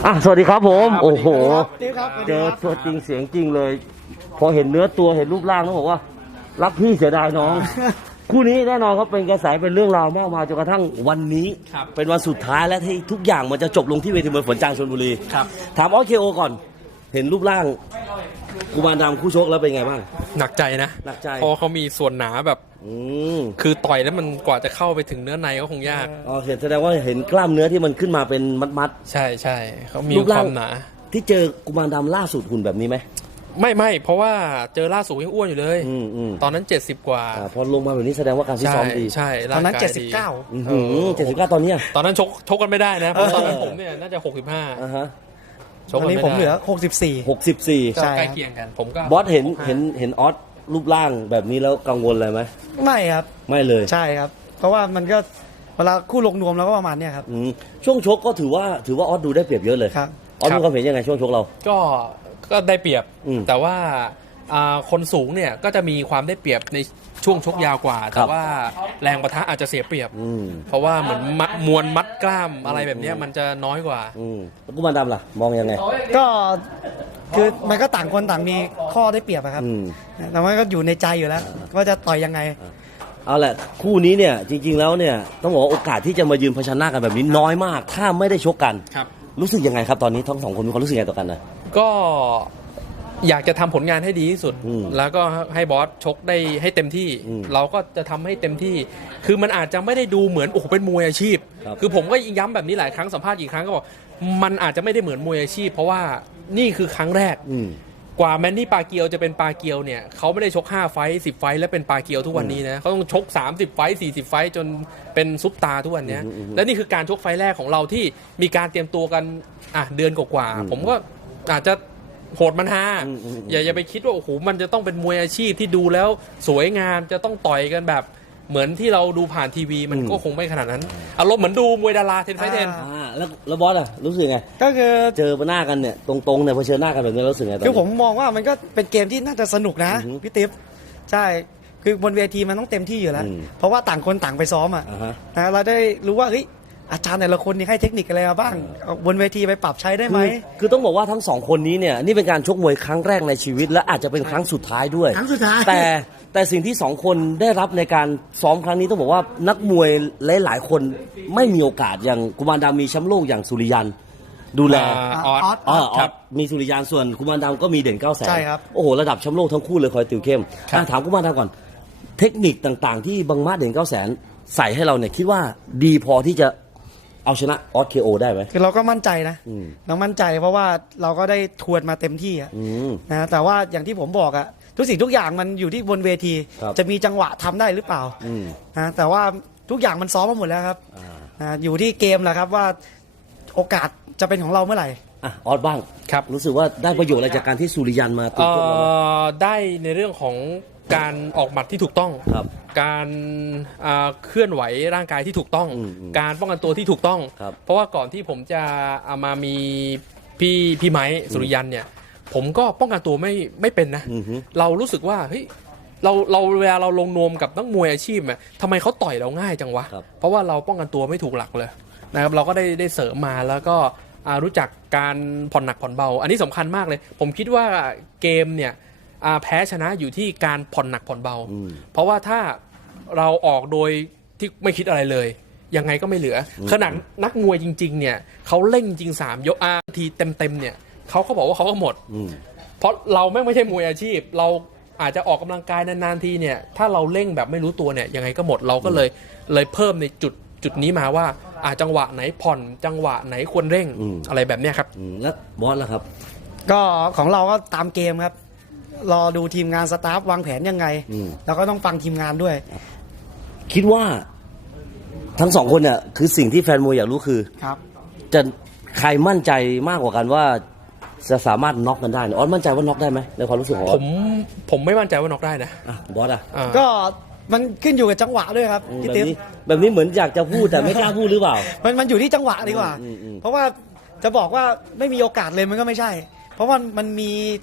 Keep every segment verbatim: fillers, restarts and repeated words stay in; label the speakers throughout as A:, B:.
A: อ่ะสวัสดีครับผมโอ้โห
B: ครับ
A: เจอตัวจริงเสียงจริงเลย พอเห็นเนื้อตัวเห็นรูปร่างต้องบอกว่ารักพี่เสียดายน้อง คู่นี้แน่นอนครับเป็นกระแสเป็นเรื่องราวมากมายจนกระทั่งวันนี้เป็นวันสุดท้ายและที่ทุกอย่างมันจะจบลงที่เวทีมวยฝนจางชลบุรีถามออสเคโอก่อนเห็นรูปร่างกุมารดำคู่ชกแล้วเป็นไงบ้าง
C: หนักใจนะ
A: หนักใจ
C: เพราะเขามีส่วนหนาแบบ
A: อืม
C: คือต่อยแล้วมันกว่าจะเข้าไปถึงเนื้อในก็คงยาก
A: อ๋อเห็นแสดงว่าเห็นกล้ามเนื้อที่มันขึ้นมาเป็นมัด
C: ใช่ใช่เขามี
A: รูป
C: ค
A: ร่าง
C: วามหนา
A: ๆที่เจอกุมารดำล่าสุดหุ่นแบบนี้ไหม
C: ไม่ไม่เพราะว่าเจอล่าสุดยังอ้วนอยู่เลย
A: อืมอืม
C: ตอนนั้นเจ็ดสิบกว่า
A: อ่าพอลงมาแบบนี้แสดงว่าการฟิต
C: ใช่
A: ซ้อมดี
C: ใช่
B: ตอนนั้น
C: ร่งกาย
B: เจ็ดสิบเก้า
A: อือหือเจ็ดสิบเก้าตอนเนี้ย
C: ตอนนั้นชกชกกันไม่ได้นะเพราะตอนนั้นผมเนี่ยน่าจะหกสิบห้า
A: อ่าฮะ
C: ช
B: ตอก น
C: กัน
B: นี้
C: ไม่
B: ผมเหลือ
C: ได้
B: หกสิบสี่
A: หกสิบสี่
C: ก็
B: ใช่
C: ใกล้เคียงกันผมก็
A: บอสเห็นเห็นเห็นออสรูปร่างแบบนี้แล้วกังวลอะไรไหม
B: ไม่ครับ
A: ไม่เลย
B: ใช่ครับ เพราะว่ามันก็เวลาคู่ลงนวมแล้วก็ประมาณเนี้ยครับ
A: อืมช่วงชกก็ถือว่าถือว่าออสดูได้เปรียบเยอะเลย
B: ครับ
A: ออสมีความเห็นยังไงช่วงชกเรา
C: ก็ก็ได้เปรียบ
A: อืม
C: แต่ว่าอ่าคนสูงเนี่ยก็จะมีความได้เปรียบในช่วงชกยาวกว่า
A: ครั
C: แต่
A: บ
C: ว่าแรงปะทะอาจจะเสียเปรียบ
A: อืม
C: เพราะว่าเหมือนมะมวลมัดกล้ามอะไรแบบเนี้ยมันจะน้อยกว่า
A: อืมแล้วกุมารดำล่ะมองยังไง
B: ก็คือมันก็ต่างคนต่างมีข้อได้เปรียบอะครับ
A: อืม
B: แต่มันก็อยู่ในใจอยู่แล้วว่าจะต่อยยังไง
A: เอาแหละคู่นี้เนี่ยจริง ๆแล้วเนี่ยต้องบอกว่าโอกาสที่จะมายืนเผชิญหน้ากันแบบนี้น้อยมาก ถ้าไม่ได้ชกกัน
C: ครับ
A: รู้สึกยังไงครับตอนนี้ทั้งสองคนมีความรู้สึกยังไงต่อกันนะ
C: ก็อยากจะทำผลงานให้ดีที่สุด
A: อืม
C: แล้วก็ให้บอสชกได้ให้เต็มที่
A: อืม
C: เราก็จะทำให้เต็มที่ คือมันอาจจะไม่ได้ดูเหมือนโอ้โหเป็นมวยอาชีพ
A: ครับ
C: คือผมก็ย้ำแบบนี้หลายครั้งสัมภาษณ์กี่ครั้งก็บอกมันอาจจะไม่ได้เหมือนมวยอาชีพ เพราะว่านี่คือครั้งแรก
A: อืม
C: กว่าแมนนี่ปาเกียวจะเป็นปาเกียวเนี่ยเขาไม่ได้ชกห้าไฟต์สิบไฟต์แล้วเป็นปาเกียวทุกวันนี้นะเขาต้องชกสามสิบไฟต์สี่สิบไฟต์จนเป็นซุปตาร์ทุกวันเนี้ย
A: อืมอืม
C: และนี่คือการชกไฟต์แรกของเราที่มีการเตรียมตัวกันอ่ะเดือนกว่า
A: อืม
C: ๆผมก็อาจจะโหดมันฮา
A: อืมอืม
C: อย่าอย่าไปคิดว่าโอ้โหมันจะต้องเป็นมวยอาชีพที่ดูแล้วสวยงามจะต้องต่อยกันแบบเหมือนที่เราดูผ่านทีวีมันก็คงไม่ขนาดนั้นอารมณ์เหมือนดูมวยดาราเทนไฟเทน
B: อ่า
A: อ่าแล้วแล้วบอสอะรู้สึกยังไง
B: ก็คือ
A: เจอหน้ากันเนี่ยตรงๆเนี่ยเผชิญหน้ากันแบบนี้รู้สึกไงตอน
B: คือ
A: นี้
B: ผมมองว่ามันก็เป็นเกมที่น่าจะสนุกนะ
A: อือฮึ
B: พี่ติ๊บใช่คือบนเวทีมันต้องเต็มที่อยู่แล้ว
A: อืม
B: เพราะว่าต่างคนต่างไปซ้อมอ่ะ
A: อ่าฮะ
B: นะเราได้รู้ว่าเฮ้ยอาจารย์แต่ละคนนี่ให้เทคนิคอะไรมาบ้างเอาบนเวทีไปปรับใช้ได้ไหม
A: คือคือต้องบอกว่าทั้งสองคนนี้เนี่ยนี่เป็นการชกมวยครั้งแรกในชีวิต และอาจจะเป็นครั้งสุดท้ายด้วย
B: ครั้งสุดท้าย
A: แต่แต่สิ่งที่สองคนได้รับในการซ้อมครั้งนี้ต้องบอกว่านักมวยหลายๆคนไม่มีโอกาสอย่างกุมารดำมีแชมป์โลกอย่างสุริยันดูแล
C: ออส
B: ออส
A: อ๋อ
C: ครับ
A: มีสุริยันส่วนกุมารดำก็มีเด่นเก้าแสน
B: ใช่ครับ
A: โอ้โหระดับแชมป์โลกทั้งคู่เลยคอยติวเข้ม
C: ครับ
A: อ่ะถามกุมารดำก่อน เทคนิคต่างๆ ที่บังมาเด่นเก้าแสนใส่ให้เราเนี่ยคิดว่าดีพอที่จะเอาชนะออสเคโอได้ไหม
B: คือเราก็มั่นใจนะ
A: อืม
B: เรามั่นใจเพราะว่าเราก็ได้ทวนมาเต็มที่อะ
A: อืม
B: นะแต่ว่าอย่างที่ผมบอกอะทุกสิ่งทุกอย่างมันอยู่ที่บนเวที
A: ครับ
B: จะมีจังหวะทำได้หรือเปล่า
A: อืม
B: นะแต่ว่าทุกอย่างมันซ้อมมาหมดแล้วครับ
A: อ่า
B: นะอยู่ที่เกมแหละครับว่าโอกาสจะเป็นของเราเมื่อไหร่
A: อ่ะออสบ้าง
C: ครับ
A: รู้สึกว่าได้ประโยชน์อะไรจากการที่สุริยันมาติว
C: เอ่
A: เข้มเราไหม
C: อได้ในเรื่องของการออกหมัดที่ถูกต้อง
A: ครับ
C: การอ่าเคลื่อนไหวร่างกายที่ถูกต้อง
A: อืมอืม
C: การป้องกันตัวที่ถูกต้อง
A: ครับ
C: เพราะว่าก่อนที่ผมจะเอามามีพี่พี่ไม้สุริยันเนี่ย ผมก็ป้องกันตัวไม่ไม่เป็นนะ
A: อือฮึ
C: เรารู้สึกว่าเฮ้ยเราเราเวลาเราลงนวมกับนักมวยอาชีพอะทำไมเขาต่อยเราง่ายจังวะ
A: ครับ
C: เพราะว่าเราป้องกันตัวไม่ถูกหลักเลยนะครับเราก็ได้ได้เสริมมาแล้วก็อ่ารู้จักการผ่อนหนักผ่อนเบา อันนี้สำคัญมากเลย ผมคิดว่าเกมเนี่ยอ่าแพ้ชนะอยู่ที่การผ่อนหนักผ่อนเบา
A: อืม
C: เพราะว่าถ้าเราออกโดยที่ไม่คิดอะไรเลยยังไงก็ไม่เหลืออขนาดนักมวยจริงๆเนี่ยเขาเล่นจริงสามยกอาทีเต็มๆเนี่ยเขาก็บอกว่าเขาก็หมด
A: อืม
C: เพราะเราแม่งไม่ใช่มวยอาชีพ เราอาจจะออกกำลังกายนานๆทีเนี่ยถ้าเราเร่งแบบไม่รู้ตัวเนี่ยยังไงก็หมดเราก็เลยเลยเพิ่มในจุดจุดนี้มาว่าอาจังหวะไหนผ่อนจังหวะไหนควรเร่ง
A: อืม
C: อะไรแบบเนี้ยครับ
A: อืมแล้วบอสล่ะครับ
B: ก็ของเราก็ตามเกมครับ รอดูทีมงานสตาฟวางแผนยังไง
A: อืม
B: เราก็ต้องฟังทีมงานด้วย
A: คิดว่าทั้งสองคนเนี่ยคือสิ่งที่แฟนมวยอยากรู้คือ
B: ครับ
A: จะใครมั่นใจมากกว่ากันว่าจะสามารถน็อกกันได้เนี่ยออสมั่นใจว่าน็อกได้ไหมในความรู้สึกของออ
C: ผ
A: ส
C: มผมไม่มั่นใจว่าน็อกได้นะ
A: อ่ะบอสอ่ะ
C: อ่า
B: ก็มันขึ้นอยู่กับจังหวะด้วยครับ
A: อืม
B: พี่
A: แบบ
B: ติ๊บ
A: นี้แบบนี้เหมือนอยากจะพูดแต่ไม่กล้าพูดหรือเปล่า
B: มันมันอยู่ที่จังหวะดีกว่า
A: อืมอืม
B: เพราะว่าจะบอกว่าไม่มีโอกาสเลยมันก็ไม่ใช่ เพราะว่ามันมี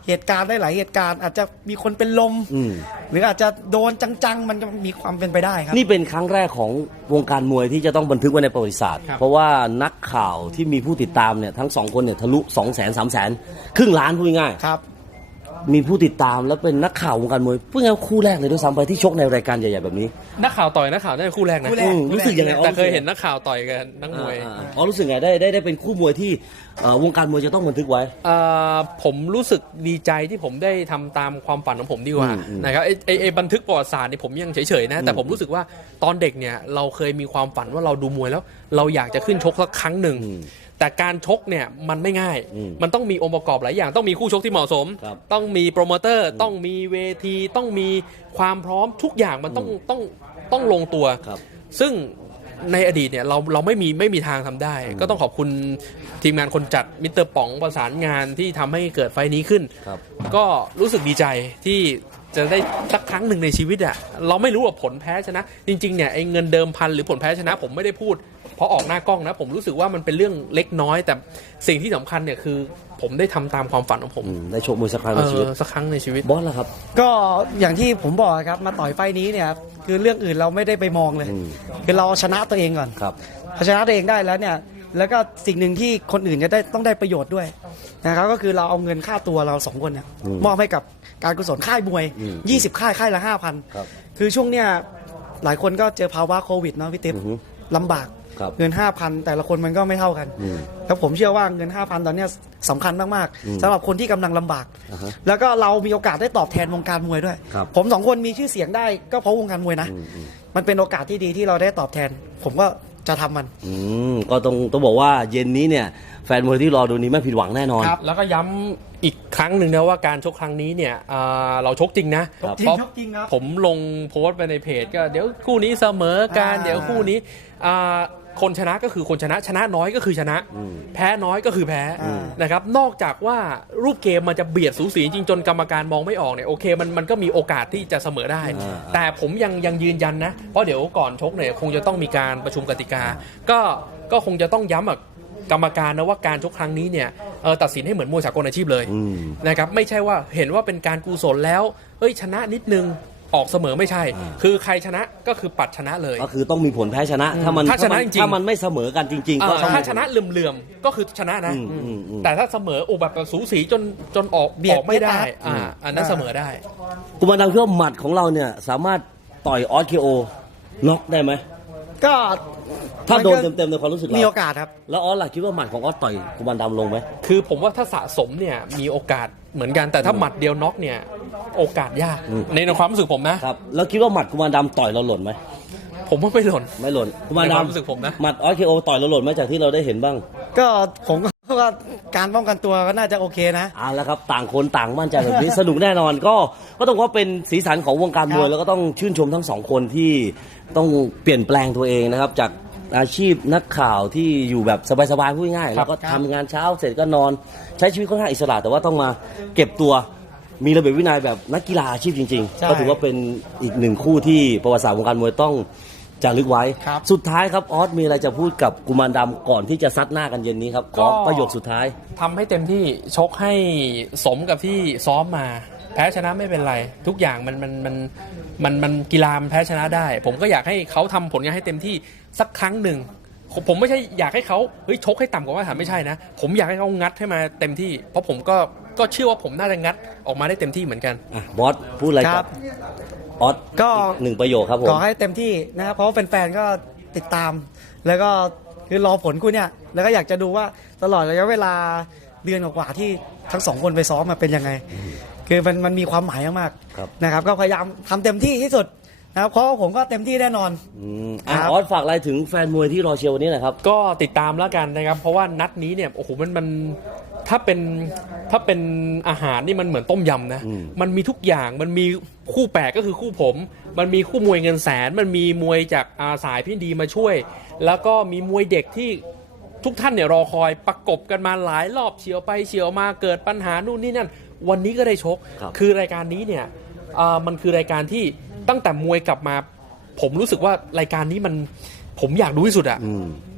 B: เหตุการณ์ได้หลายเหตุการณ์อาจจะมีคนเป็นลม
A: อืม
B: หรืออาจจะโดนจังๆ มันก็มีความเป็นไปได้ครับ
A: นี่เป็นครั้งแรกของวงการมวยที่จะต้องบันทึกไว้ในประวัติศาสตร์
C: ครับ
A: เพราะว่านักข่าวที่มีผู้ติดตามเนี่ยทั้งสองคนเนี่ยทะลุสองแสนสามแสนครึ่งล้านพูดง่าย
B: ครับ
A: มีผู้ติดตามแล้วเป็นนักข่าววงการมวยพูดง่ายๆคู่แรกเลยด้วยซ้ำไปที่ชกในรายการใหญ่ๆแบบนี้
C: นักข่าวต่อยนักข่าวได้คู่แรกนะ
B: คู่แร
A: อืมรู้สึกยังไงอ๋อ
C: แต่เคยเห็นนักข่าวต่อยกันนักมวย
A: อ่าๆอ๋อรู้สึกไงได้ได้ได้เป็นคู่มวยที่เอ่อวงการมวยจะต้องบันทึกไว้
C: เอ่อผมรู้สึกดีใจที่ผมได้ทำตามความฝันของผมดีกว่า
A: อืมอืม
C: นะครับไอ้ไอ้ไอ้บันทึกประวัติศาสตร์นี่ผมยังเฉยๆนะแต่ผมรู้สึกว่าตอนเด็กเนี่ยเราเคยมีความฝันว่าเราดูมวยแล้ว เราอยากจะขึ้นชกสักครั้งหนึ่ง
A: อืม
C: แต่การชกเนี่ยมันไม่ง่าย
A: อืม
C: มันต้องมีองค์ประกอบหลายอย่างต้องมีคู่ชกที่เหมาะสม
A: ครับ
C: ต้องมีโปรโมเตอร์ต้องมีเวทีต้องมีความพร้อมทุกอย่างมันต้องต้องต้องลงตัว
A: ครับ
C: ซึ่งในอดีตเนี่ยเราเราไม่มีไม่มีทางทำได้ ก็ต้องขอบคุณทีมงานคนจัดมิสเตอร์ป๋องประสานงานที่ทำให้เกิดไฟล์นี้ขึ้น
A: ครับ
C: ก็รู้สึกดีใจที่จะได้สักครั้งหนึ่งในชีวิตอะเราไม่รู้ว่าผลแพ้ชนะ จริงๆเนี่ยไอ้เงินเดิมพันหรือผลแพ้ชนะ ผมไม่ได้พูดเพราะออกหน้ากล้องนะ ผมรู้สึกว่ามันเป็นเรื่องเล็กน้อย แต่สิ่งที่สำคัญเนี่ยคือ ผมได้ทำตามความฝันของผม
A: อืมได้ชกมวยสักครั้ง
C: เอ
A: ในชีวิต
C: อสักครั้งในชีวิต
A: บอสล่ะครับ
B: ก็อย่างที่ผมบอกครับมาต่อยไฟล์นี้เนี่ยคือเรื่องอื่นเราไม่ได้ไปมองเลย
A: อืม
B: คือเราชนะตัวเองก่อน
A: ครับ
B: พอชนะตัวเองได้แล้วเนี่ยแล้วก็สิ่งหนึ่งที่คนอื่นจะได้ต้องได้ประโยชน์ด้วยนะครับก็คือเราเอาเงินค่าตัวเราสองคนเนี่ย
A: อืม
B: มอบให้กับการกุศลค่ายมวย
A: อืม
B: ยี่สิบค่ายค่ายละห้าพัน
A: ครับ
B: คือช่วงเนี้ยหลายคนก็เจอภาวะโควิดเนาะพี่ติ๊บ
A: อือฮึ
B: ลำบาก
A: ครับ
B: เงิน ห้าพัน แต่ละคนมันก็ไม่เท่ากัน
A: อืม
B: แล้วผมเชื่อว่าเงิน ห้าพัน ตอนเนี้ยสำคัญมาก
A: อืม
B: ๆสำหรับคนที่กำลังลำบาก
A: อ่าฮะ
B: แล้วก็เรามีโอกาสได้ตอบแทนวงการมวยด้วย
A: ครับ
B: ผมสองคนมีชื่อเสียงได้ก็เพราะวงการมวยนะ
A: อืมอืม
B: มันเป็นโอกาสที่ดีที่เราได้ตอบแทน ผมก็จะทำมัน
A: อืมก็ต้องต้องบอกว่าเย็นนี้เนี่ยแฟนมวยที่รอดูนี้ไม่ผิดหวังแน่นอน
C: ครับแล้วก็ย้ำอีกครั้งหนึ่งนะว่าการชกครั้งนี้เนี่ยอ่าเราชกจริงนะ
B: ชกจริง
C: เพราะ
B: ชกจริงครับ
C: ผมลงโพสต์ไปในเพจก็เดี๋ยวคู่นี้เสมอกัน
B: อ่า
C: เดี๋ยวคู่นี้อ่าคนชนะก็คือคนชนะชนะน้อยก็คือชนะ
A: อืม
C: แพ้น้อยก็คือแพ้
B: อืม
C: นะครับนอกจากว่ารูปเกมมันจะเบียดสูสีจริงจนกรรมการมองไม่ออกเนี่ยโอเคมันมันก็มีโอกาสที่จะเสมอได้
A: อ่า
C: แต่ผมยังยังยืนยันนะ เพราะเดี๋ยวก่อนชกเนี่ยคงจะต้องมีการประชุมกติกา ก็ก็คงจะต้องย้ำกับกรรมการนะว่าการชกครั้งนี้เนี่ยเออตัดสินให้เหมือนมวยสากลอาชีพเลย
A: อืม
C: นะครับไม่ใช่ว่าเห็นว่าเป็นการกุศลแล้วเอ้ยชนะนิดนึงออกเสมอไม่ใช่ คือใครชนะก็คือปัดชนะเลย
A: ก็คือต้องมีผลแพ้ชนะ ถ้ามัน
C: ถ้าชนะ
A: มั
C: จริงๆ
A: ถ้ามันไม่เสมอกันจริง ๆ ก็
C: เอ่อ
A: ต้อง
C: ถ้าชนะเหลื่อมๆก็คือชนะนะ
A: อืมอืมอืม
C: แต่ถ้าเสมอโอ้แบบสูสีจนจนออก
B: เบียด
C: ออกไม่ได้
B: เบียด
C: อ่าอันนั้นเสมอได้
A: กุมารดำคิดว่าหมัดของเราเนี่ยสามารถต่อยออสเคโอน็อกได้ไหม
B: ก็
A: ถ้าโดน
B: มันก็
A: เต็มๆในความรู้สึกเรา
B: มีโอกาสครับ
A: แล้วออสล่ะคิดว่าหมัดของออสต่อยกุมารดำลงไหม
C: คือผมว่าถ้าสะสมเนี่ยมีโอกาสเหมือนกันแต่ถ้าหมัดเดียวน็อกเนี่ยโอกาสยาก
A: อืม
C: ในในความรู้สึกผมนะ
A: ครับแล้วคิดว่าหมัดกุมารดำต่อยเราหล่นไหม
C: ผมว่าไม่หล่น
A: ไม่หล่นกุมาร
C: ในความ
A: ดำ
C: รู้สึกผมนะ
A: หมัดออสเคโอต่อยเราหล่นไหมจากที่เราได้เห็นบ้าง
B: ก็ผมก็ว่าการป้องกันตัวก็น่าจะโอเคนะ
A: เอาละครับต่างคนต่างมั่นใจแบบนี้ สนุกแน่นอนก็ก็ต้องว่าเป็นสีสันของวงการมวย
B: ครับ
A: แล้วก็ต้องชื่นชมทั้งสองคนที่ต้องเปลี่ยนแปลงตัวเองนะครับ จากอาชีพนักข่าวที่อยู่แบบสบายๆพูดง่ายๆแล้วก็ทำงานเช้าเสร็จก็นอนใช้ชีวิตค่อนข้างอิสระแต่ว่าต้องมาเก็บตัวมีระเบียบวินัยแบบนักกีฬาอาชีพจริง
B: ใช่
A: ๆ ก็ถือว่าเป็นอีกหนึ่งคู่ที่ประวัติศาสตร์วงการมวยต้องจารึกไว้
B: ครับ
A: สุดท้ายครับออสมีอะไรจะพูดกับกุมารดำก่อนที่จะซัดหน้ากันเย็นนี้ครับขอประโยคสุดท้าย
C: ทำให้เต็มที่ชกให้สมกับที่ซ้อมมา แพ้ชนะไม่เป็นไร ทุกอย่างมันมันมันมันมันกีฬามันแพ้ชนะได้ ผมก็อยากให้เขาทำผลงานให้เต็มที่สักครั้งหนึ่งผมผมไม่ใช่อยากให้เขาเฮ้ยชกให้ต่ำกว่ามาตรฐานไม่ใช่นะ ผมอยากให้เขางัดให้มาเต็มที่ เพราะผมก็ก็เชื่อว่าผมน่าจะงัดออกมาได้เต็มที่เหมือนกัน
A: อ่ะบอสพูดอะไร
B: ค
A: กั
B: รั
A: บบ ออส
B: ก็
A: อีหนึ่งประโยคครับผม
B: ขอให้เต็มที่นะครับเพราะว่าแฟนๆก็ติดตาม แล้วก็คือรอผลกูเนี่ยแล้วก็อยากจะดูว่าตลอดระยะเวลาเดือนกว่าๆที่ทั้งสองคนไปซ้อมมาเป็นยังไง คือมันมันมีความหมายมาก
A: ครับ
B: ๆนะครับก็พยายามทำเต็มที่ที่สุดนะครับเพราะว่าผมก็เต็มที่แน่นอน
A: อืมอ่ะ
B: ครับ
A: ออสฝากอะไรถึงแฟนมวยที่รอเชียร์วันนี้หนะครับ
C: ก็ติดตามแล้วกันนะครับ เพราะว่านัดนี้เนี่ยโอ้โหมันมันถ้าเป็นถ้าเป็นอาหารนี่มันเหมือนต้มยำนะ
A: อืม
C: มันมีทุกอย่างมันมีคู่แปลกก็คือคู่ผม มันมีคู่มวยเงินแสน มันมีมวยจากอาสายพี่ดีมาช่วย แล้วก็มีมวยเด็กที่ทุกท่านเนี่ยรอคอยประกบกันมาหลายรอบเฉียวไปเฉียวมาเกิดปัญหานู่นนี่นั่นวันนี้ก็ได้ชก
A: ครับ
C: คือรายการนี้เนี่ยอ่ามันคือรายการที่ตั้งแต่มวยกลับมา ผมรู้สึกว่ารายการนี้มันผมอยากดูที่สุดอะ
A: อืม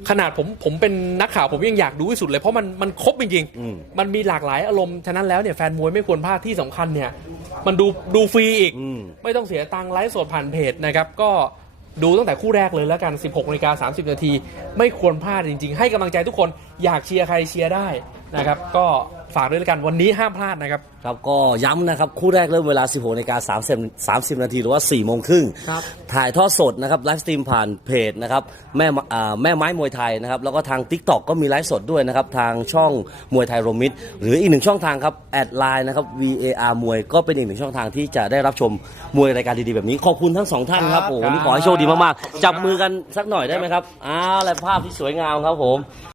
C: ขนาดผมผมเป็นนักข่าวผมยังอยากดูที่สุดเลยเพราะมันมันครบจริง
A: อืม
C: ๆมันมีหลากหลายอารมณ์ฉะนั้นแล้วเนี่ยแฟนมวยไม่ควรพลาดที่สำคัญเนี่ยมันดูดูฟรีอีก
A: อืม
C: ไม่ต้องเสียตังค์ไลฟ์สดผ่านเพจนะครับก็ดูตั้งแต่คู่แรกเลยแล้วกัน สิบหกนาฬิกาสามสิบนาทีไม่ควรพลาดจริงๆให้กำลังใจทุกคนอยากเชียร์ใครเชียร์ได้นะครับก็ฝากด้วยแล้วกันวันนี้ห้ามพลาดนะครับ
A: ครับก็ย้ำนะครับคู่แรกเริ่มเวลา สิบหกนาฬิกาสามสิบนาทีหรือว่า สี่โมงครึ่ง
C: ครับ
A: ถ่ายทอดสดนะครับไลฟ์สตรีมผ่านเพจนะครับแม่อ่าแม่ไม้มวยไทยนะครับแล้วก็ทาง TikTok ก็มีไลฟ์สดด้วยนะครับทางช่องมวยไทยโรมิตหรืออีกหนึ่งช่องทางครับแอดไลน์นะครับ วี เอ อาร์ มวยก็เป็นอีกหนึ่งช่องทางที่จะได้รับชมมวยรายการดีๆแบบนี้ขอบคุณทั้งสองท่านครับ
B: ครับ
A: โอ้โหวันนี้ขอให้โชคดีมากๆจับมือกันสักหน่อยได้ไหมครับอ้าวและภาพที่สวยงามครับผม